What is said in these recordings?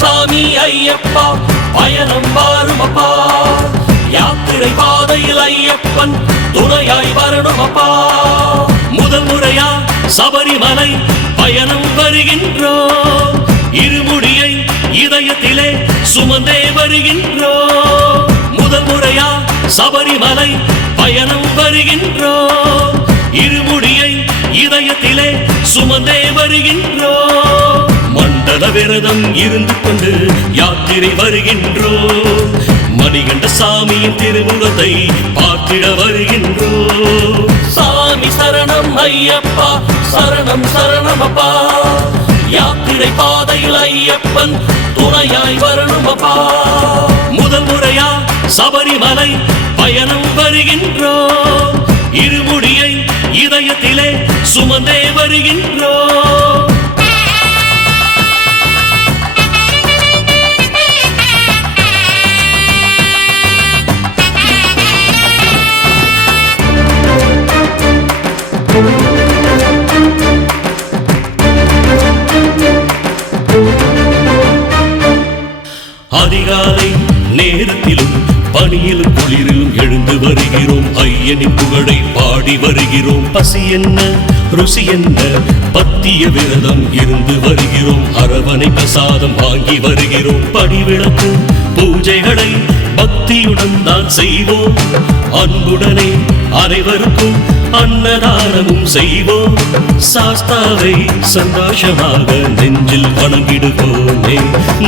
சாமி ஐயப்பா பயணம் வாருமப்பா. யாத்திரை பாதையில் ஐயப்பன் துணையாய் வரணுமப்பா. முதல் முறையா சபரிமலை பயணம் வருகின்றோம். இருமுடியை இதயத்திலே சுமந்தே வருகின்றோம். முதல் முறையா சபரிமலை பயணம் வருகின்றோம். இருமுடியை இதயத்திலே சுமந்தே வருகின்றோம். விரதம் இருந்து கொண்டு யாத்திரை வருகின்றோம். மணிகண்ட சாமியின் திருமுகத்தை பார்த்திட வருகின்றோம். சாமி சரணம் ஐயப்பா சரணம் சரணம் அப்பா. யாத்திரை பாதையில் ஐயப்பன் துணையாய் வரணும் அப்பா. முதல் முறையா சபரிமலை பயணம் வருகின்றோம். இருமுடியை இதயத்திலே சுமந்தே வருகின்றோம். அதிகாலை நேரத்திலும் பணியில் குளிரிலும் எழுந்து வருகிறோம். ஐயனின் புகழை பாடி வருகிறோம். பசி என்ன ருசி என்ன பத்திய விரதம் இருந்து வருகிறோம். அரவணை பிரசாதம் வாங்கி வருகிறோம். படிவிளக்கு பூஜைகளை பக்தியுடன் தான் செய்வோம். அன்புடனே அனைவருக்கும் அன்னதானமும் செய்வோம். சாஸ்தாவை சந்தோஷமாக நெஞ்சில் வணங்கிடுவோமே.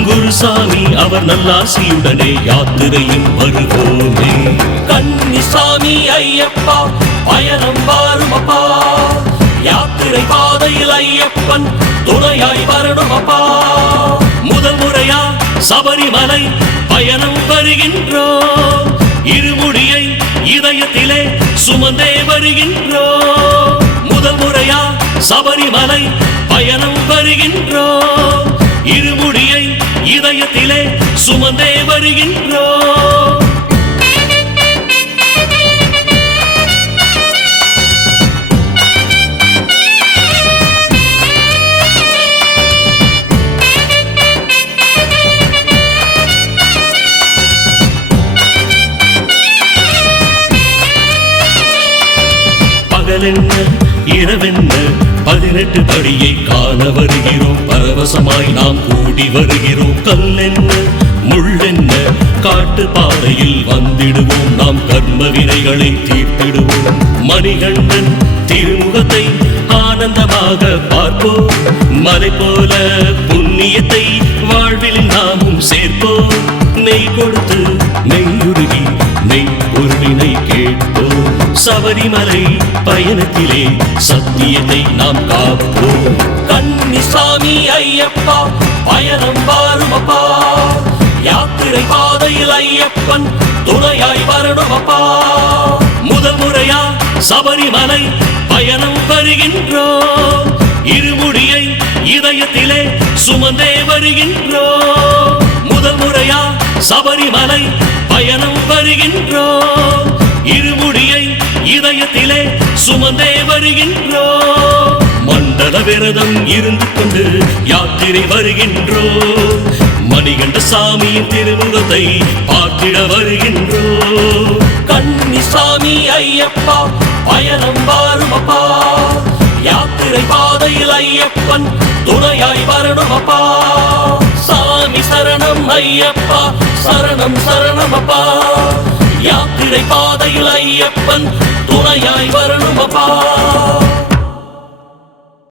குருசாமி அவர் நல்லாசியுடனே யாத்திரையும் வருவோமே. கன்னிசாமி ஐயப்பா பயணம் வாருமப்பா யாத்திரை பாதையில் ஐயப்பன் துணையாய் வரணுமப்பா. முதல் முறையா சபரிமலை பயணம் வருகின்றோம். வருகின்றோ? முதல் முறையா சபரிமலை பயணம் வருகின்றோ? இருமுடியை இதயத்திலே சுமந்தே பகல் என்ன இரவென்ன? பதினெட்டு படியை காண வருகிறோம். பரவசமாய் நாம் கூடி வருகிறோம். கல்லென்ன? முள்ளென்ன? காட்டு பாதையில் வந்திடுவோம். நாம் கர்ம வினைகளை தீர்த்திடுவோம். மணிகண்டன் திருமுகத்தை ஆனந்தமாக பார்ப்போம். மலை போல புண்ணியத்தை வாழ்வில் நாமும் சேர்ப்போம். நெய் கொடுத்து நெய் சபரிமலை பயணத்திலே சத்தியத்தை நாம் காப்போம். கண்ணி சாமி ஐயப்பா பயணம் வாருமப்பா யாத்திரை பாதையில் ஐயப்பன் துணையாய் வரணுமப்பா. முதல் முறையா சபரிமலை பயணம் வருகின்றோம். இருமுடியை இதயத்திலே சுமந்தே வருகின்றோம். முதல் முறையா சபரிமலை பயணம் வருகின்றோம். இருமுடியை இதயத்திலே சுமந்தே வருகின்றோ. மண்டல விரதம் இருந்து கொண்டு யாத்திரை வருகின்றோ. மணிகண்ட சாமியின் திருமுகத்தை பார்த்திட வருகின்றோ. கண்ணி சாமி ஐயப்பா பயணம் வாருமப்பா. யாத்திரை பாதையில் ஐயப்பன் துணையாய் வரணுமப்பா. சாமி சரணம் ஐயப்பா சரணம் சரணமப்பா. யாத்திரை பாதையில் ஐயப்பன் துணையாய் வரணும் அப்பா